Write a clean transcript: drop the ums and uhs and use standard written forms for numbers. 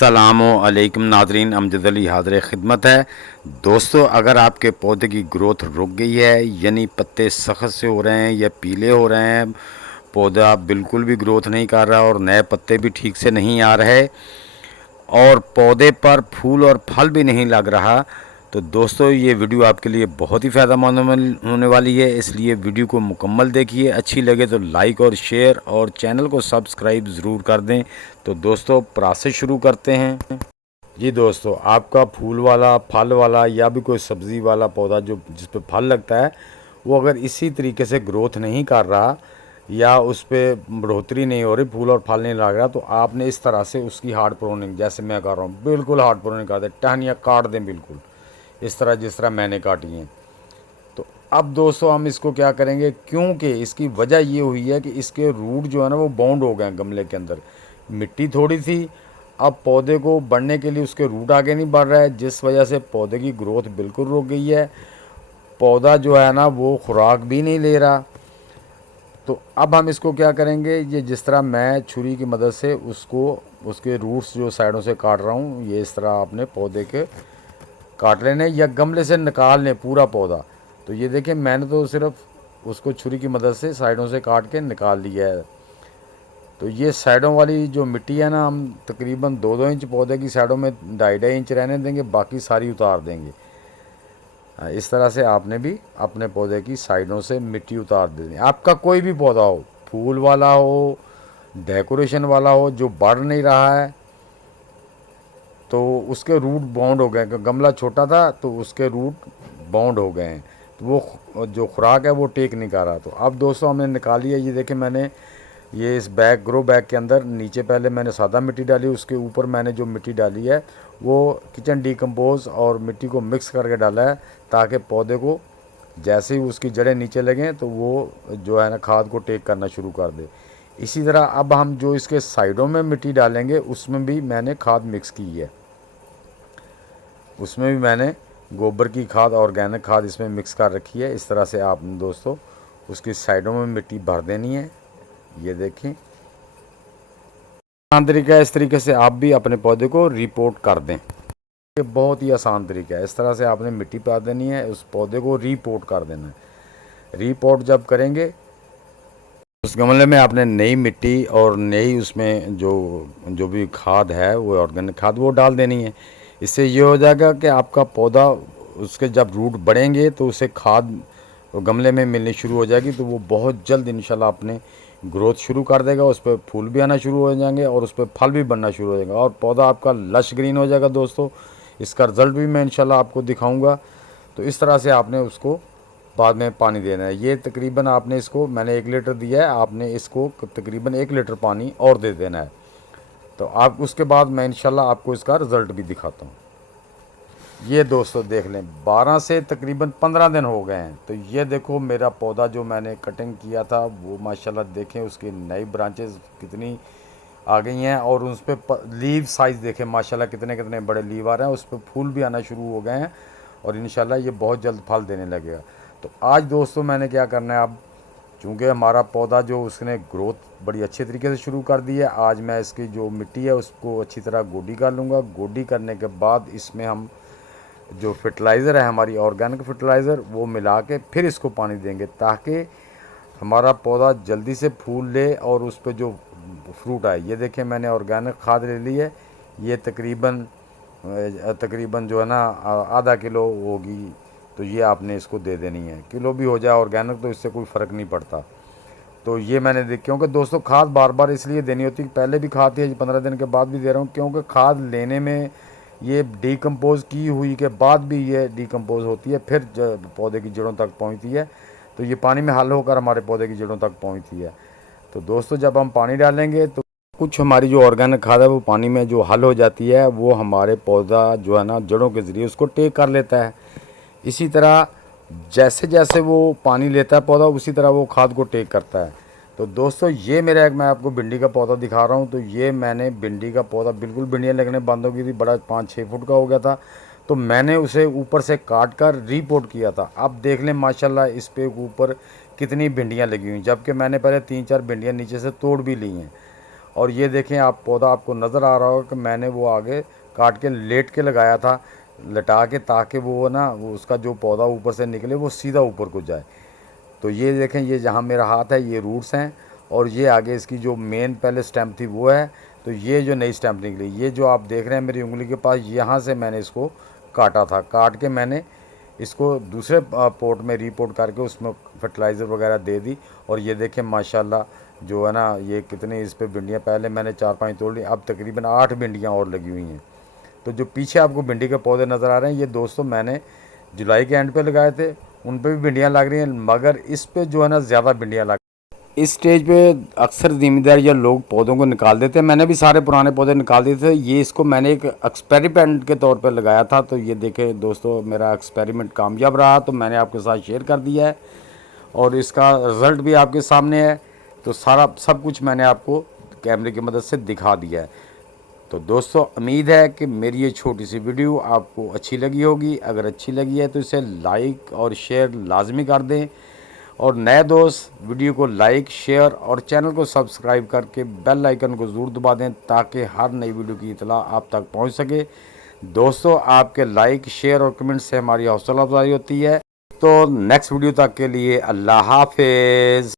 अस्सलामुअलैकुम नाज़रीन, अमजद अली हाज़िर खिदमत है। दोस्तों, अगर आपके पौधे की ग्रोथ रुक गई है, यानी पत्ते सख्त से हो रहे हैं या पीले हो रहे हैं, पौधा बिल्कुल भी ग्रोथ नहीं कर रहा और नए पत्ते भी ठीक से नहीं आ रहे और पौधे पर फूल और फल भी नहीं लग रहा, तो दोस्तों ये वीडियो आपके लिए बहुत ही फ़ायदेमंद होने वाली है। इसलिए वीडियो को मुकम्मल देखिए, अच्छी लगे तो लाइक और शेयर और चैनल को सब्सक्राइब ज़रूर कर दें। तो दोस्तों प्रोसेस शुरू करते हैं। जी दोस्तों, आपका फूल वाला, फल वाला या भी कोई सब्ज़ी वाला पौधा जो जिस पे फल लगता है, वो अगर इसी तरीके से ग्रोथ नहीं कर रहा या उस पर बढ़ोतरी नहीं हो रही, फूल और फल नहीं लग रहा, तो आपने इस तरह से उसकी हार्ड प्रूनिंग जैसे मैं कर रहा हूँ, बिल्कुल हार्ड प्रूनिंग कर दें, टहनियाँ काट दें बिल्कुल इस तरह जिस तरह मैंने काटी हैं। तो अब दोस्तों हम इसको क्या करेंगे, क्योंकि इसकी वजह ये हुई है कि इसके रूट जो है ना वो बाउंड हो गए हैं गमले के अंदर। मिट्टी थोड़ी थी, अब पौधे को बढ़ने के लिए उसके रूट आगे नहीं बढ़ रहा है, जिस वजह से पौधे की ग्रोथ बिल्कुल रुक गई है। पौधा जो है ना वो खुराक भी नहीं ले रहा। तो अब हम इसको क्या करेंगे, ये जिस तरह मैं छुरी की मदद से उसको उसके रूट्स जो साइडों से काट रहा हूँ, ये इस तरह आपने पौधे के काट लेने या गमले से निकाल लें पूरा पौधा। तो ये देखिए मैंने तो सिर्फ उसको छुरी की मदद से साइडों से काट के निकाल लिया है। तो ये साइडों वाली जो मिट्टी है ना, हम तकरीबन 2-2 इंच पौधे की साइडों में 2.5-2.5 इंच रहने देंगे, बाकी सारी उतार देंगे। इस तरह से आपने भी अपने पौधे की साइडों से मिट्टी उतार देनी। आपका कोई भी पौधा हो, फूल वाला हो, डेकोरेशन वाला हो, जो बढ़ नहीं रहा है तो उसके रूट बाउंड हो गए। गमला छोटा था तो उसके रूट बाउंड हो गए हैं, तो वो जो खुराक है वो टेक नहीं कर रहा। तो अब दोस्तों हमने निकाली है, ये देखें मैंने ये इस बैग ग्रो बैग के अंदर नीचे पहले मैंने सादा मिट्टी डाली, उसके ऊपर मैंने जो मिट्टी डाली है वो किचन डीकम्पोज और मिट्टी को मिक्स करके डाला है, ताकि पौधे को जैसे ही उसकी जड़ें नीचे लगें तो वो जो है ना खाद को टेक करना शुरू कर दे। इसी तरह अब हम जो इसके साइडों में मिट्टी डालेंगे उसमें भी मैंने खाद मिक्स की है, उसमें भी मैंने गोबर की खाद, ऑर्गेनिक खाद इसमें मिक्स कर रखी है। इस तरह से आप दोस्तों उसकी साइडों में मिट्टी भर देनी है। ये देखें आसान तरीका है, इस तरीके से आप भी अपने पौधे को रिपोर्ट कर दें। ये बहुत ही आसान तरीका है, इस तरह से आपने मिट्टी पा देनी है, उस पौधे को रिपोर्ट कर देना है। रिपोर्ट जब करेंगे उस गमले में आपने नई मिट्टी और नई उसमें जो जो भी खाद है वो ऑर्गेनिक खाद वो डाल देनी है। इससे ये हो जाएगा कि आपका पौधा उसके जब रूट बढ़ेंगे तो उसे खाद गमले में मिलनी शुरू हो जाएगी, तो वो बहुत जल्द इंशाल्लाह अपने ग्रोथ शुरू कर देगा। उस पर फूल भी आना शुरू हो जाएंगे और उस पर फल भी बनना शुरू हो जाएगा और पौधा आपका लश ग्रीन हो जाएगा। दोस्तों इसका रिज़ल्ट भी मैं इंशाल्लाह आपको दिखाऊंगा। तो इस तरह से आपने उसको बाद में पानी देना है। ये तकरीबन आपने इसको, मैंने 1 लीटर दिया है, आपने इसको तकरीबन 1 लीटर पानी और दे देना है। तो आप उसके बाद मैं इंशाल्लाह आपको इसका रिज़ल्ट भी दिखाता हूँ। ये दोस्तों देख लें 12 से तकरीबन 15 दिन हो गए हैं। तो ये देखो मेरा पौधा जो मैंने कटिंग किया था वो माशाल्लाह देखें उसकी नई ब्रांचेस कितनी आ गई हैं और उस पर लीव साइज़ देखें माशाल्लाह कितने कितने बड़े लीव आ रहे हैं, उस पर फूल भी आना शुरू हो गए हैं और इंशाल्लाह ये बहुत जल्द फल देने लगेगा। तो आज दोस्तों मैंने क्या करना है, अब चूँकि हमारा पौधा जो उसने ग्रोथ बड़ी अच्छे तरीके से शुरू कर दी है, आज मैं इसकी जो मिट्टी है उसको अच्छी तरह गोडी कर लूँगा। गोडी करने के बाद इसमें हम जो फर्टिलाइज़र है हमारी ऑर्गेनिक फर्टिलाइज़र वो मिला के फिर इसको पानी देंगे, ताकि हमारा पौधा जल्दी से फूल ले और उस पर जो फ्रूट आए। ये देखें मैंने ऑर्गेनिक खाद ले ली है, ये तकरीबन जो है ना आधा किलो होगी। तो ये आपने इसको दे देनी है, किलो भी हो जाए ऑर्गेनिक तो इससे कोई फ़र्क नहीं पड़ता। तो ये मैंने देख, क्योंकि दोस्तों खाद बार बार इसलिए देनी होती है, पहले भी खाद थी 15 दिन के बाद भी दे रहा हूँ, क्योंकि खाद लेने में ये डिकम्पोज़ की हुई के बाद भी ये डिकम्पोज़ होती है, फिर पौधे की जड़ों तक पहुंचती है। तो ये पानी में हल होकर हमारे पौधे की जड़ों तक पहुंचती है। तो दोस्तों जब हम पानी डालेंगे तो कुछ हमारी जो ऑर्गेनिक खाद है वो पानी में जो हल हो जाती है, वो हमारे पौधा जो है ना जड़ों के ज़रिए उसको टेक कर लेता है। इसी तरह जैसे जैसे वो पानी लेता है पौधा, उसी तरह वो खाद को टेक करता है। तो दोस्तों ये मेरा एक, मैं आपको भिंडी का पौधा दिखा रहा हूँ। तो ये मैंने भिंडी का पौधा बिल्कुल भिंडियाँ लगने बंद हो गई थी, बड़ा 5-6 फुट का हो गया था, तो मैंने उसे ऊपर से काट कर रिपोर्ट किया था। अब देख लें माशाल्लाह इस पे ऊपर कितनी भिंडियाँ लगी हुई, जबकि मैंने पहले 3-4 भिंडियाँ नीचे से तोड़ भी ली हैं और ये देखें आप पौधा, आपको नज़र आ रहा होगा कि मैंने वो आगे काट के लेट के लगाया था, लटा के, ताकि वो ना वो उसका जो पौधा ऊपर से निकले वो सीधा ऊपर को जाए। तो ये देखें, ये जहाँ मेरा हाथ है ये रूट्स हैं, और ये आगे इसकी जो मेन पहले स्टेम थी वो है। तो ये जो नई स्टेम निकली, ये जो आप देख रहे हैं मेरी उंगली के पास, यहाँ से मैंने इसको काटा था। काट के मैंने इसको दूसरे पोट में रीपोर्ट करके उसमें फर्टिलाइज़र वगैरह दे दी। और ये देखें माशाल्लाह जो है ना, ये कितनी इस पे भिंडियाँ, पहले मैंने 4-5 तोड़ ली, अब तकरीबन 8 भिंडियाँ और लगी हुई हैं। तो जो पीछे आपको भिंडी के पौधे नज़र आ रहे हैं, ये दोस्तों मैंने जुलाई के एंड पे लगाए थे, उन पे भी भिंडियाँ लग रही हैं, मगर इस पे जो है ना ज़्यादा भिंडियाँ लग। इस स्टेज पे अक्सर ज़मींदार या लोग पौधों को निकाल देते हैं। मैंने भी सारे पुराने पौधे निकाल दिए थे। ये इसको मैंने एक एक्सपेरिमेंट के तौर पे लगाया था। तो ये देखें दोस्तों, मेरा एक्सपेरिमेंट कामयाब रहा, तो मैंने आपके साथ शेयर कर दिया है, और इसका रिज़ल्ट भी आपके सामने है। तो सारा सब कुछ मैंने आपको कैमरे की मदद से दिखा दिया है। तो दोस्तों, उम्मीद है कि मेरी ये छोटी सी वीडियो आपको अच्छी लगी होगी। अगर अच्छी लगी है तो इसे लाइक और शेयर लाजमी कर दें, और नए दोस्त वीडियो को लाइक, शेयर और चैनल को सब्सक्राइब करके बेल आइकन को ज़रूर दबा दें, ताकि हर नई वीडियो की इतला आप तक पहुंच सके। दोस्तों, आपके लाइक, शेयर और कमेंट से हमारी हौसला अफजाई होती है। तो नेक्स्ट वीडियो तक के लिए अल्लाह हाफिज़।